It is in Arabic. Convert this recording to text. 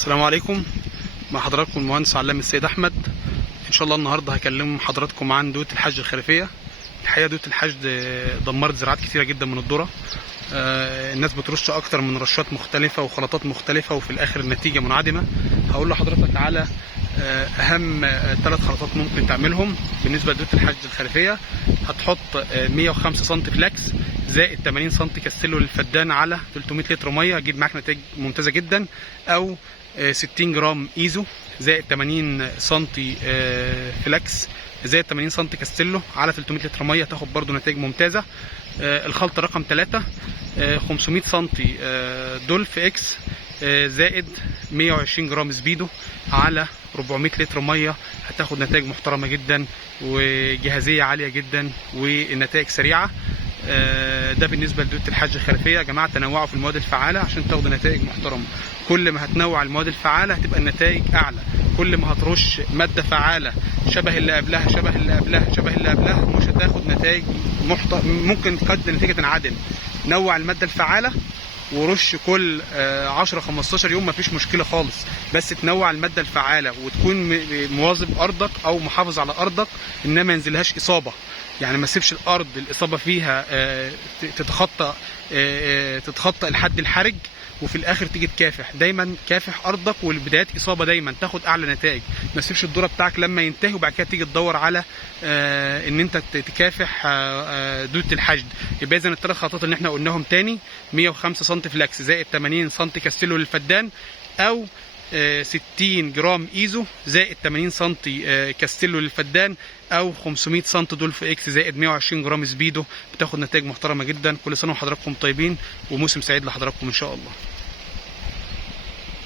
السلام عليكم. مع حضراتكم المهندس علام السيد احمد. ان شاء الله النهارده هكلم حضراتكم عن دوت الحشد الخلفيه. الحقيقه دوت الحشد دمرت زراعات كتيره جدا من الذره. الناس بترش اكتر من رشات مختلفه وخلطات مختلفه وفي الاخر النتيجه منعدمه. هقول لحضرتك على اهم 3 خلطات ممكن تعملهم بالنسبه لدوت الحشد الخلفيه. هتحط 105 سم فلاكس زائد 80 سم كاستيلو للفدان على 300 لتر ميه، هتجيب معاك نتائج ممتازه جدا. او 60 جرام ايزو زائد 80 سم فلاكس زائد 80 سم كاستيلو على 300 لتر ميه، تاخد برضو نتائج ممتازه. الخلطه رقم 3 500 سم دولف اكس زائد 120 جرام سبيدو على 400 لتر ميه، هتاخد نتائج محترمه جدا وجاهزيه عاليه جدا والنتائج سريعه. ده بالنسبه لدوت الحشد الخلفيه. يا جماعه تنوعوا في المواد الفعاله عشان تاخدوا نتائج محترمه. كل ما هتنوع المواد الفعاله هتبقى النتائج اعلى. كل ما هترش ماده فعاله شبه اللي قبلها شبه اللي قبلها شبه اللي قبلها مش هتاخد نتائج ممكن قد النتيجه تنعدم. نوع الماده الفعاله ورش كل 10-15 يوم مفيش مشكله خالص، بس تنوع الماده الفعاله وتكون مواظب ارضك او محافظ على ارضك انما ما ينزلهاش اصابه. يعني ما تسيبش الارض الاصابه فيها تتخطى الحد الحرج وفي الاخر تيجي تكافح. دايما كافح ارضك والبدايات اصابه دايما تاخد اعلى نتائج. ما تسيبش الذره بتاعك لما ينتهي وبعد كده تيجي تدور على ان انت تكافح دوت الحشد. يبقى اذا ال3 خطوات اللي احنا قلناهم تاني: 105 سم فلاكس زائد 80 سم كاستيلو للفدان، او 60 جرام ايزو زائد 80 سم كاستيلو للفدان، او 500 سم دولف اكس زائد 120 جرام سبيدو، بتاخد نتائج محترمه جدا. كل سنه وحضراتكم طيبين وموسم سعيد لحضراتكم ان شاء الله.